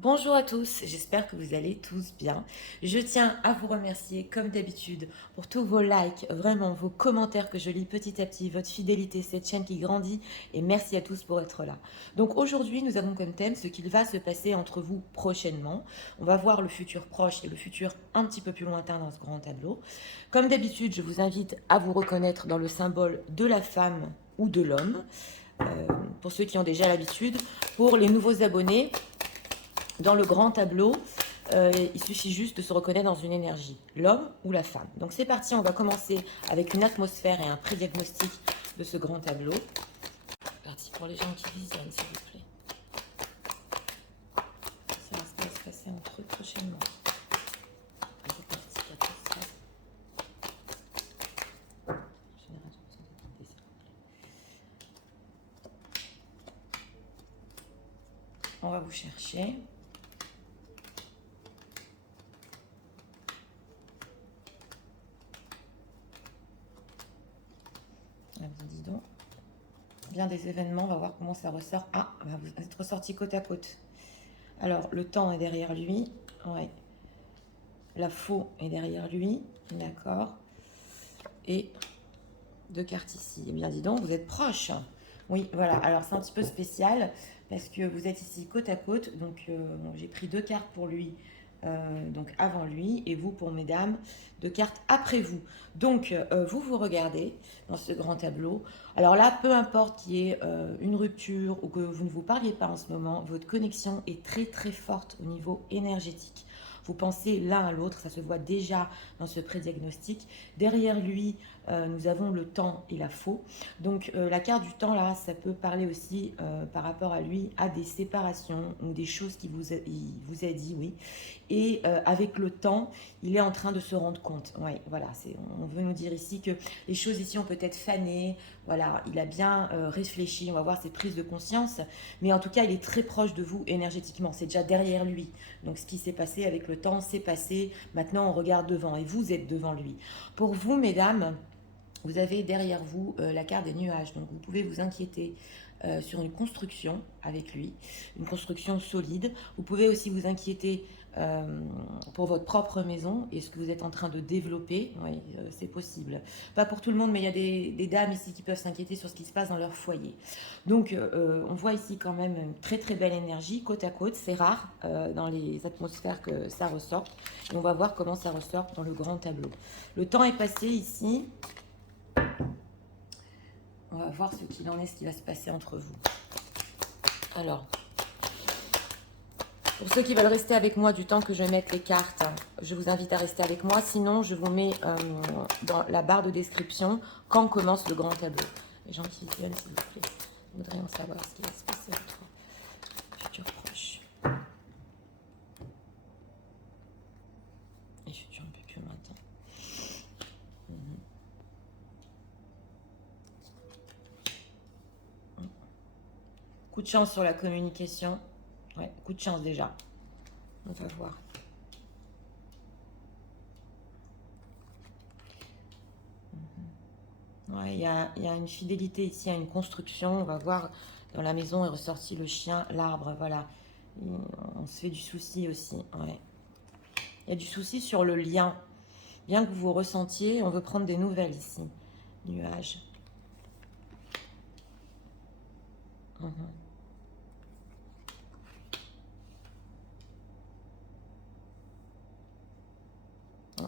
Bonjour à tous, j'espère que vous allez tous bien. Je tiens à vous remercier comme d'habitude pour tous vos likes, vraiment vos commentaires que je lis petit à petit, votre fidélité, cette chaîne qui grandit et merci à tous pour être là. Donc aujourd'hui nous avons comme thème ce qu'il va se passer entre vous prochainement. On va voir le futur proche et le futur un petit peu plus lointain dans ce grand tableau. Comme d'habitude je vous invite à vous reconnaître dans le symbole de la femme ou de l'homme. Euh, pour ceux qui ont déjà l'habitude, pour les nouveaux abonnés, dans le grand tableau, il suffit juste de se reconnaître dans une énergie, l'homme ou la femme. Donc c'est parti, on va commencer avec une atmosphère et un pré-diagnostic de ce grand tableau. C'est parti pour les gens qui visionnent, s'il vous plaît. Ça va se passer entre eux prochainement. C'est parti, atmosphère. On va vous chercher. Ah, dis donc. Bien des événements, on va voir comment ça ressort. Ah, on va vous être ressorti côte à côte. Alors, le temps est derrière lui. Ouais. La faux est derrière lui. D'accord. Et deux cartes ici. Eh bien, dis donc, vous êtes proches. Oui, voilà. Alors, c'est un petit peu spécial parce que vous êtes ici côte à côte. Donc, bon, j'ai pris deux cartes pour lui, donc avant lui, et vous pour mesdames, deux cartes après vous. Donc, vous vous regardez dans ce grand tableau. Alors là, peu importe qu'il y ait une rupture ou que vous ne vous parliez pas en ce moment, votre connexion est très très forte au niveau énergétique. Vous pensez l'un à l'autre, ça se voit déjà dans ce pré-diagnostic. Derrière lui, nous avons le temps et la faux. Donc la carte du temps, là, ça peut parler aussi par rapport à lui, à des séparations ou des choses qu'il vous a dit, oui. Et avec le temps, il est en train de se rendre compte. Ouais, voilà, on veut nous dire ici que les choses ici ont peut-être fané. Voilà, il a bien réfléchi. On va voir ses prises de conscience. Mais en tout cas, il est très proche de vous énergétiquement. C'est déjà derrière lui. Donc ce qui s'est passé avec le temps, c'est passé. Maintenant, on regarde devant et vous êtes devant lui. Pour vous, mesdames, vous avez derrière vous la carte des nuages. Donc vous pouvez vous inquiéter sur une construction avec lui, une construction solide. Vous pouvez aussi vous inquiéter pour votre propre maison et ce que vous êtes en train de développer. Oui, c'est possible. Pas pour tout le monde, mais il y a des dames ici qui peuvent s'inquiéter sur ce qui se passe dans leur foyer. Donc on voit ici quand même une très très belle énergie côte à côte. C'est rare dans les atmosphères que ça ressorte. Et on va voir comment ça ressort dans le grand tableau. Le temps est passé ici. On va voir ce qu'il en est, ce qui va se passer entre vous. Alors, pour ceux qui veulent rester avec moi du temps que je mette les cartes, je vous invite à rester avec moi. Sinon, je vous mets dans la barre de description quand commence le grand tableau. Les gens qui viennent, s'il vous plaît, voudraient en savoir ce qui va se passer entre futurs proches et futurs un peu plus lointains. Coup de chance sur la communication. Ouais, coup de chance déjà. On va voir. Ouais, il y a une fidélité ici à une construction. On va voir dans la maison est ressorti le chien, l'arbre, voilà. On se fait du souci aussi. Ouais. Il y a du souci sur le lien. Bien que vous ressentiez, on veut prendre des nouvelles ici. Nuages.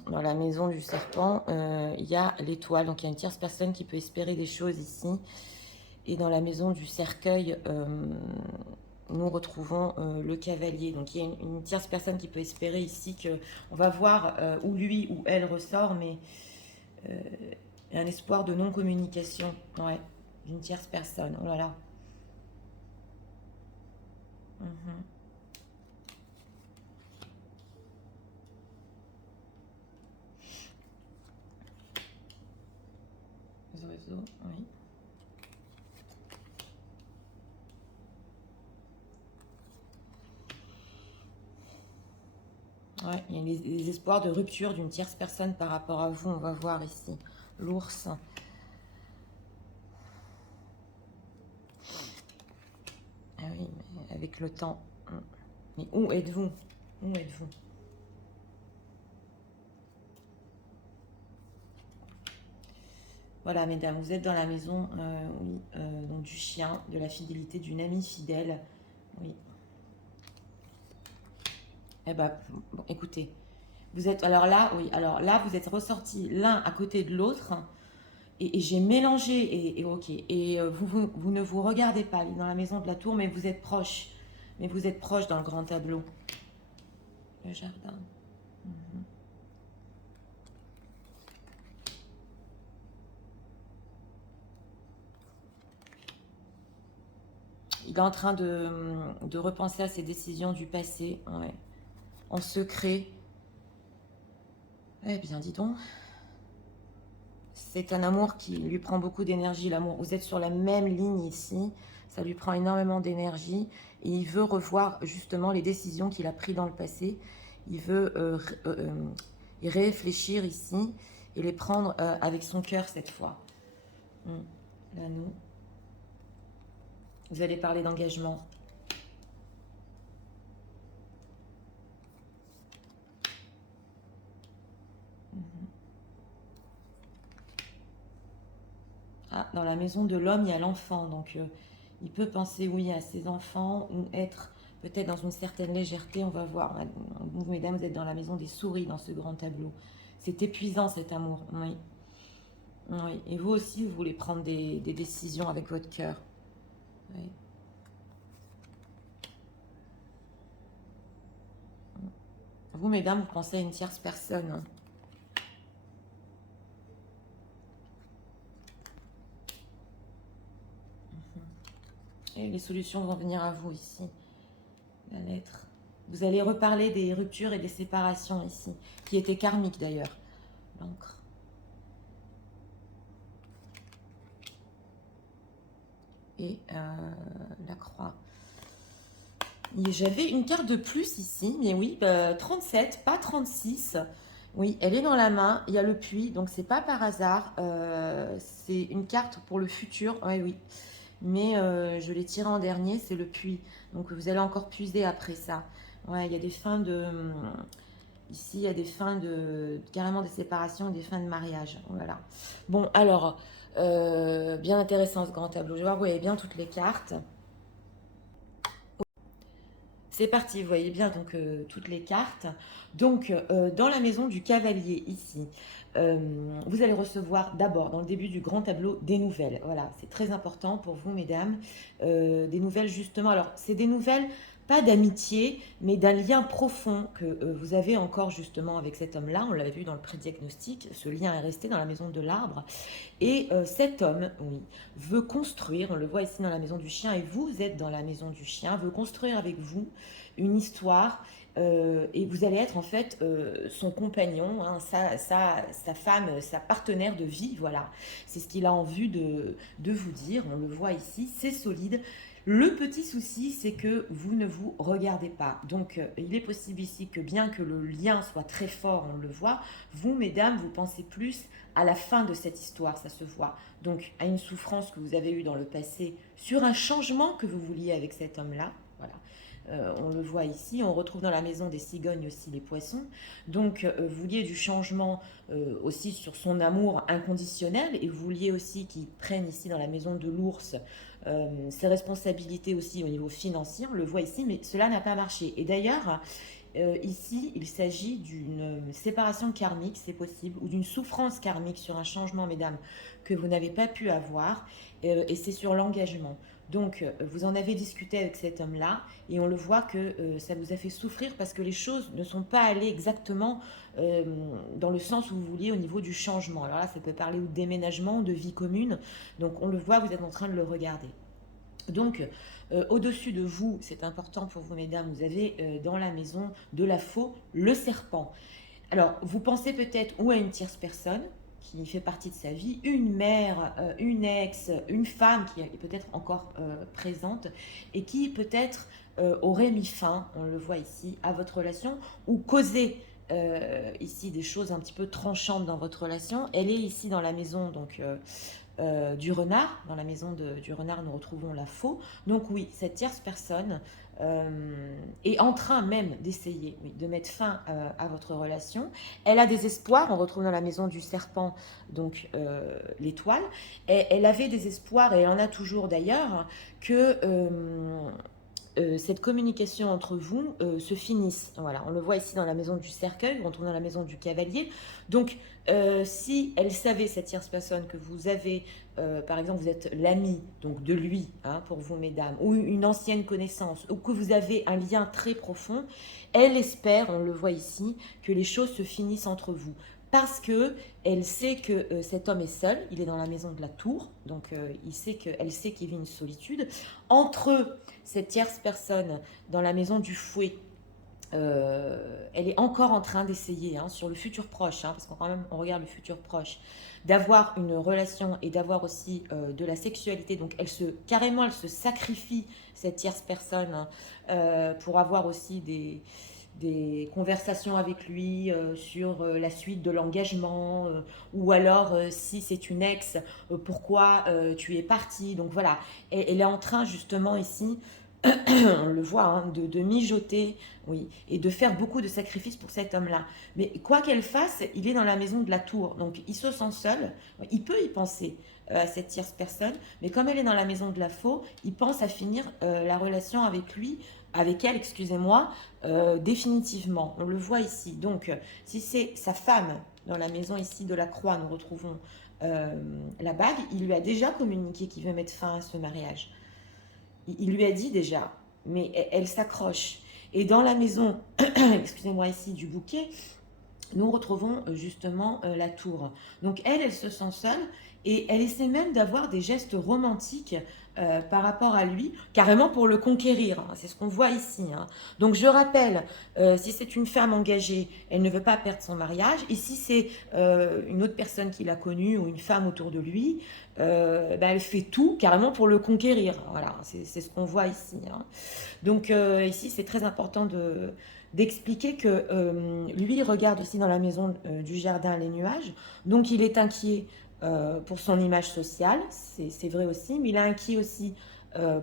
Dans la maison du serpent, il y a l'étoile. Donc il y a une tierce personne qui peut espérer des choses ici. Et dans la maison du cercueil, nous retrouvons le cavalier. Donc il y a une tierce personne qui peut espérer ici que on va voir où lui ou elle ressort, mais il y a un espoir de non-communication, ouais, d'une tierce personne. Oh là là. Les oiseaux, oui. Ouais, il y a des espoirs de rupture d'une tierce personne par rapport à vous. On va voir ici l'ours. Ah oui, mais avec le temps. Où êtes-vous? Où êtes-vous? Voilà, mesdames, vous êtes dans la maison oui, donc du chien, de la fidélité d'une amie fidèle. Oui. Eh ben, bon, écoutez, vous êtes alors là, oui, alors là, vous êtes ressortis l'un à côté de l'autre et j'ai mélangé et ok. Et vous ne vous regardez pas dans la maison de la tour, mais vous êtes proches. Mais vous êtes proches dans le grand tableau. Le jardin. Mhm. Il est en train de repenser à ses décisions du passé, ouais, en secret. Eh bien, dis donc. C'est un amour qui lui prend beaucoup d'énergie, l'amour. Vous êtes sur la même ligne ici. Ça lui prend énormément d'énergie. Et il veut revoir justement les décisions qu'il a prises dans le passé. Il veut y réfléchir ici et les prendre avec son cœur cette fois. Là, nous. Vous allez parler d'engagement. Ah, dans la maison de l'homme, il y a l'enfant. Donc, il peut penser, oui, à ses enfants ou être peut-être dans une certaine légèreté. On va voir. Vous, mesdames, vous êtes dans la maison des souris dans ce grand tableau. C'est épuisant cet amour. Oui. Oui. Et vous aussi, vous voulez prendre des décisions avec votre cœur. Oui. Vous, mesdames, vous pensez à une tierce personne. Et les solutions vont venir à vous ici. La lettre. Vous allez reparler des ruptures et des séparations ici, qui étaient karmiques d'ailleurs. L'encre. Et la croix. J'avais une carte de plus ici, mais oui, 37, pas 36. Oui, elle est dans la main, il y a le puits, donc c'est pas par hasard. C'est une carte pour le futur, oui, oui. Mais je l'ai tirée en dernier, c'est le puits. Donc vous allez encore puiser après ça. Ouais, il y a des fins de... Ici, il y a des fins de... Carrément des séparations et des fins de mariage. Voilà. Bon, alors, bien intéressant ce grand tableau. Je vais voir, vous voyez bien toutes les cartes. C'est parti, vous voyez bien donc toutes les cartes. Donc dans la maison du cavalier ici, vous allez recevoir d'abord dans le début du grand tableau des nouvelles. Voilà, c'est très important pour vous mesdames. Des nouvelles justement. Alors c'est des nouvelles pas d'amitié, mais d'un lien profond que vous avez encore justement avec cet homme-là. On l'avait vu dans le prédiagnostic, ce lien est resté dans la maison de l'arbre. Et cet homme, oui, veut construire, on le voit ici dans la maison du chien, et vous êtes dans la maison du chien, veut construire avec vous une histoire, et vous allez être en fait son compagnon, hein, sa femme, sa partenaire de vie, voilà. C'est ce qu'il a en vue de vous dire, on le voit ici, c'est solide. Le petit souci, c'est que vous ne vous regardez pas. Donc, il est possible ici que bien que le lien soit très fort, on le voit, vous, mesdames, vous pensez plus à la fin de cette histoire, ça se voit. Donc, à une souffrance que vous avez eue dans le passé, sur un changement que vous vouliez avec cet homme-là. Voilà. On le voit ici, on retrouve dans la maison des cigognes aussi les poissons. Donc, vous vouliez du changement aussi sur son amour inconditionnel et vous vouliez aussi qu'il prenne ici dans la maison de l'ours ses responsabilités aussi au niveau financier. On le voit ici, mais cela n'a pas marché. Et d'ailleurs, ici, il s'agit d'une séparation karmique, c'est possible, ou d'une souffrance karmique sur un changement, mesdames, que vous n'avez pas pu avoir, et c'est sur l'engagement. Donc, vous en avez discuté avec cet homme-là, et on le voit que ça vous a fait souffrir parce que les choses ne sont pas allées exactement dans le sens où vous vouliez au niveau du changement. Alors là, ça peut parler ou de déménagement, de vie commune. Donc, on le voit, vous êtes en train de le regarder. Donc, au-dessus de vous, c'est important pour vous, mesdames, vous avez dans la maison de la faux le serpent. Alors, vous pensez peut-être ou à une tierce personne qui fait partie de sa vie, une mère, une ex, une femme qui est peut-être encore présente et qui peut-être aurait mis fin, on le voit ici, à votre relation ou causé ici des choses un petit peu tranchantes dans votre relation. Elle est ici dans la maison, donc du renard. Dans la maison du renard, nous retrouvons la faux. Donc oui, cette tierce personne est en train même d'essayer de mettre fin à votre relation. Elle a des espoirs, on retrouve dans la maison du serpent, donc l'étoile. Elle avait des espoirs, et elle en a toujours d'ailleurs, que cette communication entre vous se finisse. Voilà, on le voit ici dans la maison du cercueil, on retrouve dans la maison du cavalier. Donc, si elle savait, cette tierce personne, que vous avez, par exemple, vous êtes l'ami donc de lui, hein, pour vous, mesdames, ou une ancienne connaissance, ou que vous avez un lien très profond, elle espère, on le voit ici, que les choses se finissent entre vous. Parce que elle sait que cet homme est seul, il est dans la maison de la tour, donc elle sait qu'il vit une solitude. Entre eux, cette tierce personne dans la maison du fouet, elle est encore en train d'essayer, hein, sur le futur proche, hein, parce qu'on quand même on regarde le futur proche, d'avoir une relation et d'avoir aussi de la sexualité. Donc elle se sacrifie, cette tierce personne, hein, pour avoir aussi des conversations avec lui sur la suite de l'engagement, ou alors si c'est une ex, pourquoi tu es partie. Donc voilà, elle est en train justement ici, on le voit, hein, de mijoter, oui, et de faire beaucoup de sacrifices pour cet homme-là. Mais quoi qu'elle fasse, il est dans la maison de la tour, donc il se sent seul, il peut y penser à cette tierce personne, mais comme elle est dans la maison de la faux, il pense à finir la relation avec lui, avec elle, excusez-moi, définitivement. On le voit ici. Donc, si c'est sa femme dans la maison ici de la croix, nous retrouvons la bague, il lui a déjà communiqué qu'il veut mettre fin à ce mariage. Il lui a dit déjà, mais elle s'accroche. Et dans la maison, excusez-moi ici, du bouquet, nous retrouvons justement la tour. Donc elle se sent seule, et elle essaie même d'avoir des gestes romantiques par rapport à lui, carrément pour le conquérir, hein. C'est ce qu'on voit ici, hein. Donc je rappelle, si c'est une femme engagée, elle ne veut pas perdre son mariage, et si c'est une autre personne qu'il a connue ou une femme autour de lui, elle fait tout carrément pour le conquérir. Voilà, c'est ce qu'on voit ici, hein. Donc ici, c'est très important d'expliquer que lui, il regarde aussi dans la maison du jardin les nuages, donc il est inquiet pour son image sociale, c'est vrai aussi, mais il est inquiet aussi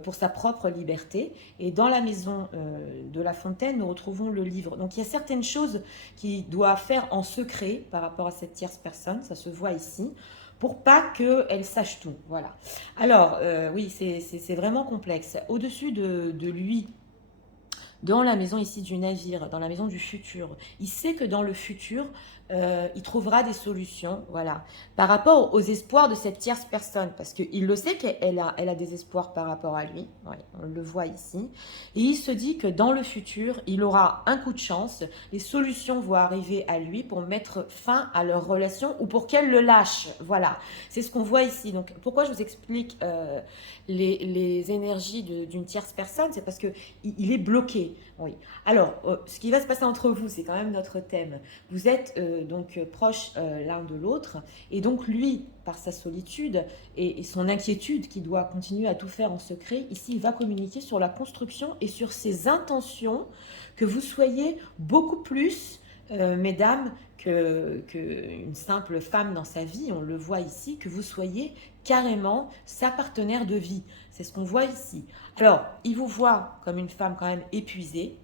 pour sa propre liberté. Et dans la maison de La Fontaine, nous retrouvons le livre. Donc il y a certaines choses qu'il doit faire en secret par rapport à cette tierce personne, ça se voit ici, pour pas qu'elle sache tout. Voilà. Alors, oui, c'est vraiment complexe. Au-dessus de lui, dans la maison ici du navire, dans la maison du futur, il sait que dans le futur, il trouvera des solutions, voilà, par rapport aux espoirs de cette tierce personne, parce qu'il le sait qu'elle a des espoirs par rapport à lui, ouais, on le voit ici, et il se dit que dans le futur, il aura un coup de chance, les solutions vont arriver à lui pour mettre fin à leur relation, ou pour qu'elle le lâche, voilà, c'est ce qu'on voit ici. Donc pourquoi je vous explique les énergies d'une tierce personne, c'est parce que il est bloqué. Oui. Alors, ce qui va se passer entre vous, c'est quand même notre thème. Vous êtes donc proches l'un de l'autre, et donc lui, par sa solitude et son inquiétude, qui doit continuer à tout faire en secret, ici, il va communiquer sur la construction et sur ses intentions, que vous soyez beaucoup plus, mesdames, qu'une simple femme dans sa vie, on le voit ici, que vous soyez carrément sa partenaire de vie. C'est ce qu'on voit ici. Alors, il vous voit comme une femme quand même épuisée,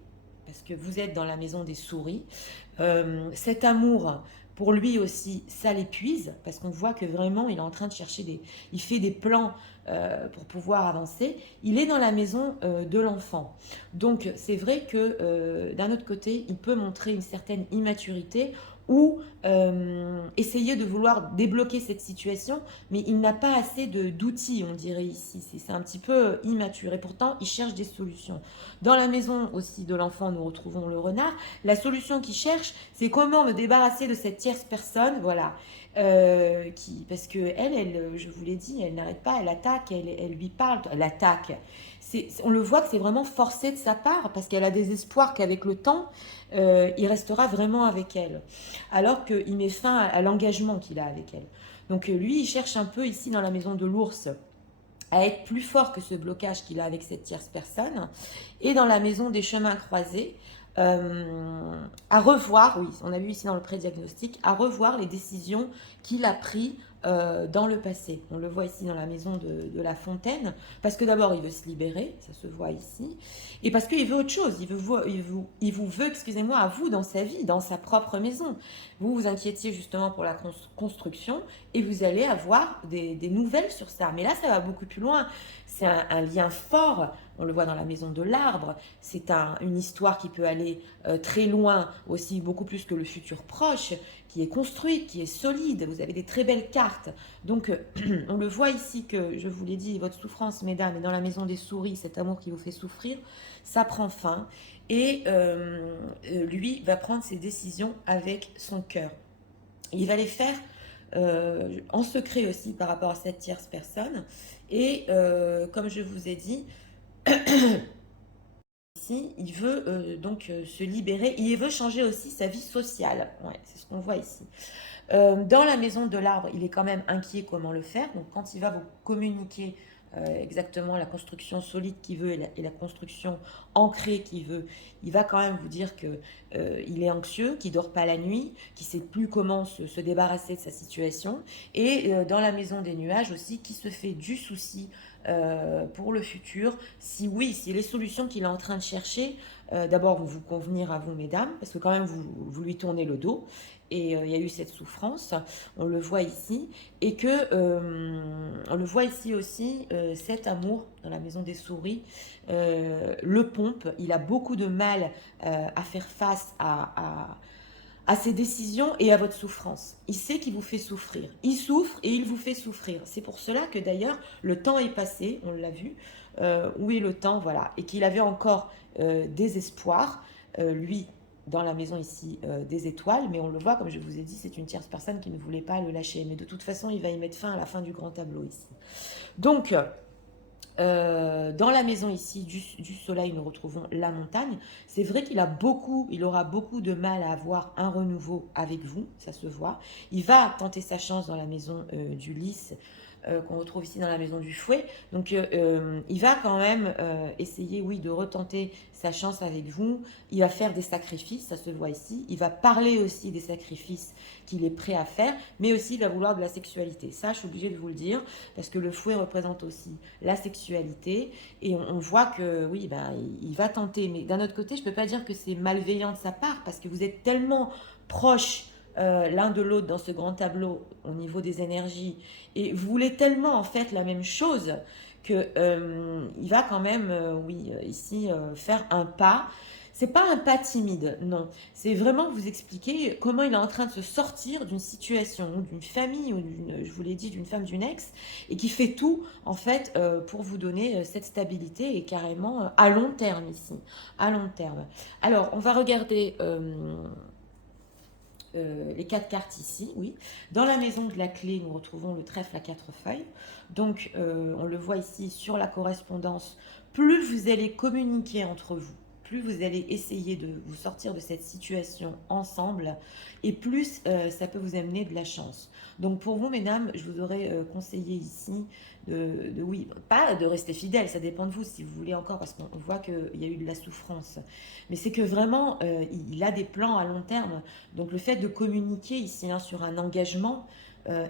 parce que vous êtes dans la maison des souris. Cet amour, pour lui aussi, ça l'épuise, parce qu'on voit que vraiment, il est en train de chercher il fait des plans pour pouvoir avancer. Il est dans la maison de l'enfant. Donc, c'est vrai que d'un autre côté, il peut montrer une certaine immaturité, ou essayer de vouloir débloquer cette situation, mais il n'a pas assez d'outils, on dirait ici. C'est un petit peu immature, et pourtant, il cherche des solutions. Dans la maison aussi de l'enfant, nous retrouvons le renard. La solution qu'il cherche, c'est comment me débarrasser de cette tierce personne, voilà, parce que elle, je vous l'ai dit, elle n'arrête pas, elle attaque, elle lui parle, elle attaque. On le voit que c'est vraiment forcé de sa part, parce qu'elle a des espoirs qu'avec le temps, il restera vraiment avec elle, alors qu'il met fin à l'engagement qu'il a avec elle. Donc lui, il cherche un peu ici dans la maison de l'ours à être plus fort que ce blocage qu'il a avec cette tierce personne. Et dans la maison des chemins croisés, à revoir, oui, on a vu ici dans le pré-diagnostic, à revoir les décisions qu'il a prises dans le passé. On le voit ici dans la maison de la fontaine, parce que d'abord il veut se libérer, ça se voit ici, et parce qu'il veut autre chose, il vous veut, excusez-moi, à vous dans sa vie, dans sa propre maison. Vous vous inquiétiez justement pour la construction, et vous allez avoir des nouvelles sur ça. Mais là, ça va beaucoup plus loin. C'est un lien fort, on le voit dans la maison de l'arbre, c'est une histoire qui peut aller très loin, aussi beaucoup plus que le futur proche, qui est construite, qui est solide. Vous avez des très belles cartes. Donc, on le voit ici que, je vous l'ai dit, votre souffrance, mesdames, est dans la maison des souris, cet amour qui vous fait souffrir, ça prend fin. Et lui va prendre ses décisions avec son cœur. Il va les faire en secret aussi par rapport à cette tierce personne. Et comme je vous ai dit, ici, il veut se libérer. Il veut changer aussi sa vie sociale. Ouais, c'est ce qu'on voit ici. Dans la maison de l'arbre, il est quand même inquiet comment le faire. Donc quand il va vous communiquer exactement la construction solide qu'il veut et la construction ancrée qu'il veut, il va quand même vous dire que il est anxieux, qu'il dort pas la nuit, qu'il sait plus comment se débarrasser de sa situation. Et dans la maison des nuages aussi, qui se fait du souci pour le futur. Si oui, si les solutions qu'il est en train de chercher, d'abord vont vous convenir à vous, mesdames, parce que quand même vous lui tournez le dos. Et il y a eu cette souffrance, on le voit ici, et que on le voit ici aussi, cet amour dans la maison des souris, le pompe, il a beaucoup de mal à faire face à ses décisions et à votre souffrance. Il sait qu'il vous fait souffrir. Il souffre et il vous fait souffrir. C'est pour cela que d'ailleurs, le temps est passé, on l'a vu. Où est le temps, voilà. Et qu'il avait encore des espoirs, lui, dans la maison ici, des étoiles. Mais on le voit, comme je vous ai dit, c'est une tierce personne qui ne voulait pas le lâcher. Mais de toute façon, il va y mettre fin à la fin du grand tableau ici. Donc, dans la maison ici du soleil, nous retrouvons la montagne. C'est vrai qu'il aura beaucoup de mal à avoir un renouveau avec vous, ça se voit. Il va tenter sa chance dans la maison du lys, qu'on retrouve ici dans la maison du fouet. Donc il va quand même essayer, oui, de retenter sa chance avec vous. Il va faire des sacrifices, ça se voit ici. Il va parler aussi des sacrifices qu'il est prêt à faire, mais aussi il va vouloir de la sexualité. Ça, je suis obligée de vous le dire, parce que le fouet représente aussi la sexualité, et on voit que, oui, ben, il va tenter. Mais d'un autre côté, je ne peux pas dire que c'est malveillant de sa part, parce que vous êtes tellement proches l'un de l'autre dans ce grand tableau au niveau des énergies, et vous voulez tellement en fait la même chose que il va quand même, ici faire un pas. C'est pas un pas timide, non. C'est vraiment vous expliquer comment il est en train de se sortir d'une situation, d'une famille, ou je vous l'ai dit, d'une femme, d'une ex, et qui fait tout, en fait, pour vous donner cette stabilité, et carrément à long terme ici. À long terme. Alors, on va regarder les 4 cartes ici, oui. Dans la maison de la clé, nous retrouvons le trèfle à 4 feuilles. Donc, on le voit ici sur la correspondance. Plus vous allez communiquer entre vous, plus vous allez essayer de vous sortir de cette situation ensemble, et plus ça peut vous amener de la chance. Donc pour vous, mesdames, je vous aurais conseillé ici oui, pas de rester fidèle, ça dépend de vous si vous voulez encore, parce qu'on voit qu'il y a eu de la souffrance. Mais c'est que vraiment, il a des plans à long terme. Donc le fait de communiquer ici sur un engagement,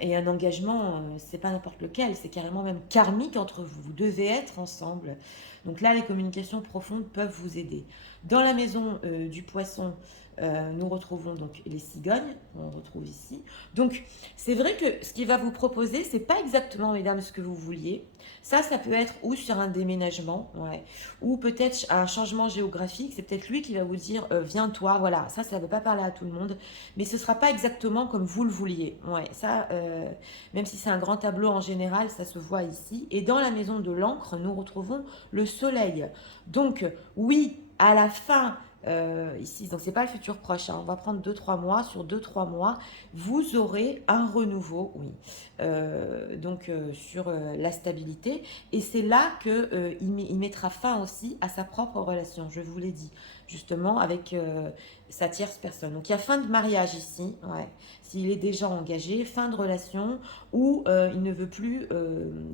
et un engagement, c'est pas n'importe lequel, c'est carrément même karmique entre vous. Vous devez être ensemble. Donc là, les communications profondes peuvent vous aider. Dans la maison du poisson, nous retrouvons donc les cigognes, on retrouve ici. Donc c'est vrai que ce qu'il va vous proposer, c'est pas exactement, mesdames, ce que vous vouliez. Ça peut être ou sur un déménagement, ouais, ou peut-être un changement géographique. C'est peut-être lui qui va vous dire viens toi, voilà. Ça ne veut pas parler à tout le monde, mais ce sera pas exactement comme vous le vouliez. Ouais, ça, même si c'est un grand tableau en général, ça se voit ici. Et dans la maison de l'encre, nous retrouvons le soleil. Donc oui, à la fin, ici, donc c'est pas le futur proche, hein, on va prendre 2-3 mois, sur 2-3 mois, vous aurez un renouveau, oui, sur la stabilité, et c'est là que il mettra fin aussi à sa propre relation, je vous l'ai dit, justement, avec sa tierce personne. Donc il y a fin de mariage ici, ouais, s'il est déjà engagé, fin de relation, ou il ne veut plus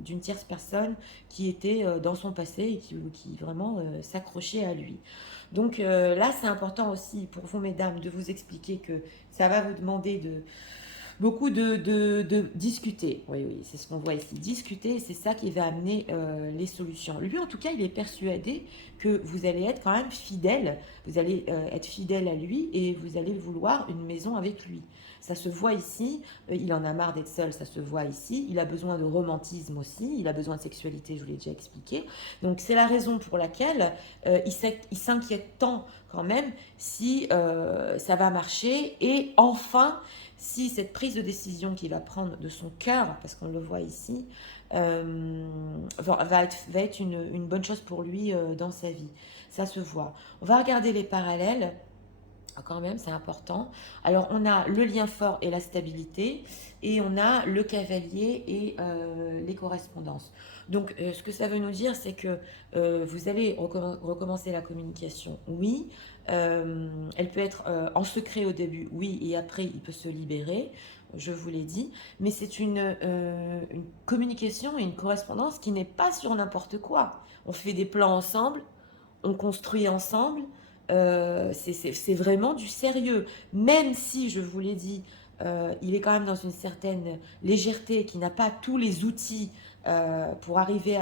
d'une tierce personne qui était dans son passé et qui vraiment s'accrochait à lui. Donc là, c'est important aussi pour vous, mesdames, de vous expliquer que ça va vous demander Beaucoup de discuter, oui, oui, c'est ce qu'on voit ici. Discuter, c'est ça qui va amener les solutions. Lui, en tout cas, il est persuadé que vous allez être quand même fidèle, vous allez être fidèle à lui et vous allez vouloir une maison avec lui. Ça se voit ici, il en a marre d'être seul, ça se voit ici, il a besoin de romantisme aussi, il a besoin de sexualité, je vous l'ai déjà expliqué. Donc c'est la raison pour laquelle il s'inquiète tant quand même si ça va marcher et enfin si cette prise de décision qu'il va prendre de son cœur, parce qu'on le voit ici, va être une bonne chose pour lui dans sa vie. Ça se voit. On va regarder les parallèles. Quand même, c'est important. Alors, on a le lien fort et la stabilité, et on a le cavalier et les correspondances. Donc, ce que ça veut nous dire, c'est que vous allez recommencer la communication, oui. Elle peut être en secret au début, oui, et après, il peut se libérer, je vous l'ai dit. Mais c'est une communication et une correspondance qui n'est pas sur n'importe quoi. On fait des plans ensemble, on construit ensemble, c'est vraiment du sérieux. Même si, je vous l'ai dit, il est quand même dans une certaine légèreté, qui n'a pas tous les outils pour arriver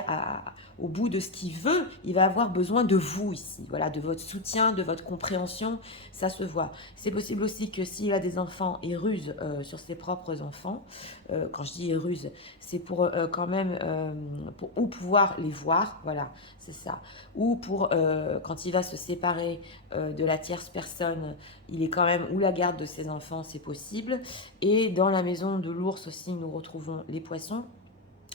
au bout de ce qu'il veut, il va avoir besoin de vous ici, voilà, de votre soutien, de votre compréhension, ça se voit. C'est possible aussi que s'il a des enfants, il ruse sur ses propres enfants. Quand je dis il ruse, c'est pour quand même ou pouvoir les voir, voilà, c'est ça. Ou pour quand il va se séparer de la tierce personne, il est quand même ou la garde de ses enfants, c'est possible. Et dans la maison de l'ours aussi, nous retrouvons les poissons.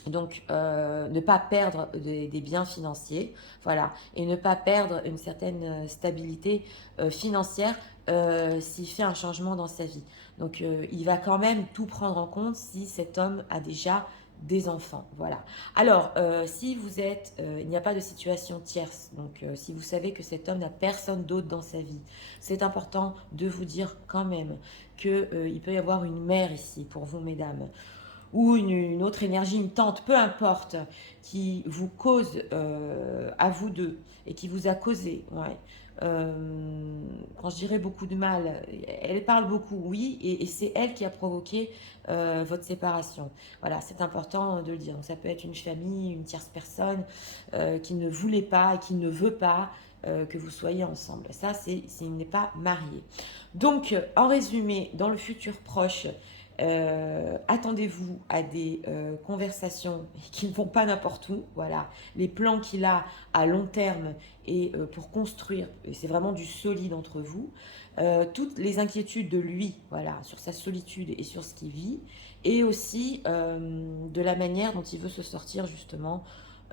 Donc, ne pas perdre des biens financiers, voilà, et ne pas perdre une certaine stabilité financière s'il fait un changement dans sa vie. Donc, il va quand même tout prendre en compte si cet homme a déjà des enfants, voilà. Alors, si vous êtes, il n'y a pas de situation tierce, donc si vous savez que cet homme n'a personne d'autre dans sa vie, c'est important de vous dire quand même qu'il peut y avoir une mère ici pour vous, mesdames, ou une autre énergie, une tante, peu importe, qui vous cause à vous deux et qui vous a causé, ouais. Quand je dirais beaucoup de mal, elle parle beaucoup, oui, et c'est elle qui a provoqué votre séparation. Voilà, c'est important de le dire. Donc, ça peut être une famille, une tierce personne qui ne voulait pas et qui ne veut pas que vous soyez ensemble. Ça, c'est s'il n'est pas marié. Donc, en résumé, dans le futur proche, attendez-vous à des conversations qui ne vont pas n'importe où. Voilà, les plans qu'il a à long terme et pour construire, et c'est vraiment du solide entre vous. Toutes les inquiétudes de lui, voilà, sur sa solitude et sur ce qu'il vit, et aussi de la manière dont il veut se sortir justement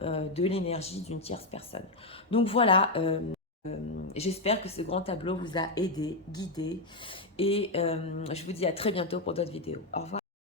de l'énergie d'une tierce personne. Donc voilà. J'espère que ce grand tableau vous a aidé, guidé, et je vous dis à très bientôt pour d'autres vidéos. Au revoir.